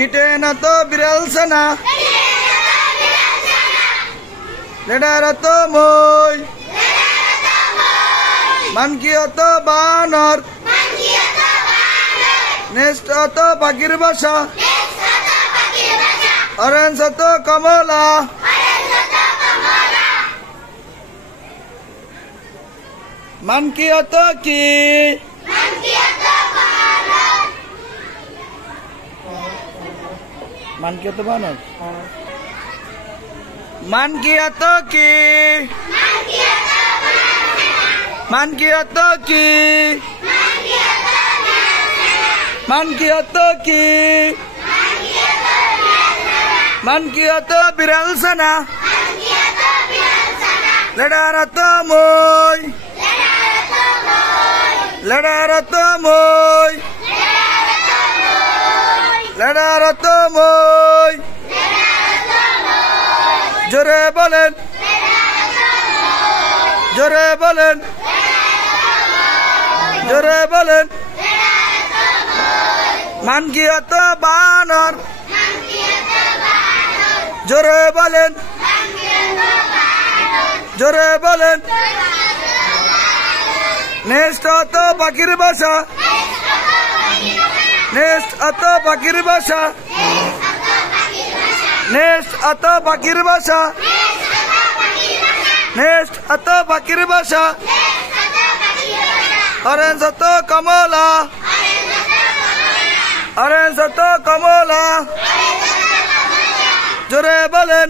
কিটেনা তো বিড়াল ছানা লেডারা তো মই মানকি তো বানর নেক্সট তো পাখির বাসা অরেঞ্জ তো কমলা মানকি তো কি মানকি তো বানর মানকি তো কি মানকি তো কি মানকি তো কি মানকি তো বিড়াল ছানা লেডারা তো মই লেডারা তো মই লেডারা তো মই জোরে বলেন জোরে বলেন জোরে বলেন মানকি তো বানর জোরে বলেন জোরে বলেন নেক্সট তো পাখির বাসা নেক্সট তো পাখির বাসা নেক্সট তো পাখির বাসা নেক্সট তো পাখির বাসা অরেঞ্জ তো কমলা অরেঞ্জ তো কমলা জোরে বলেন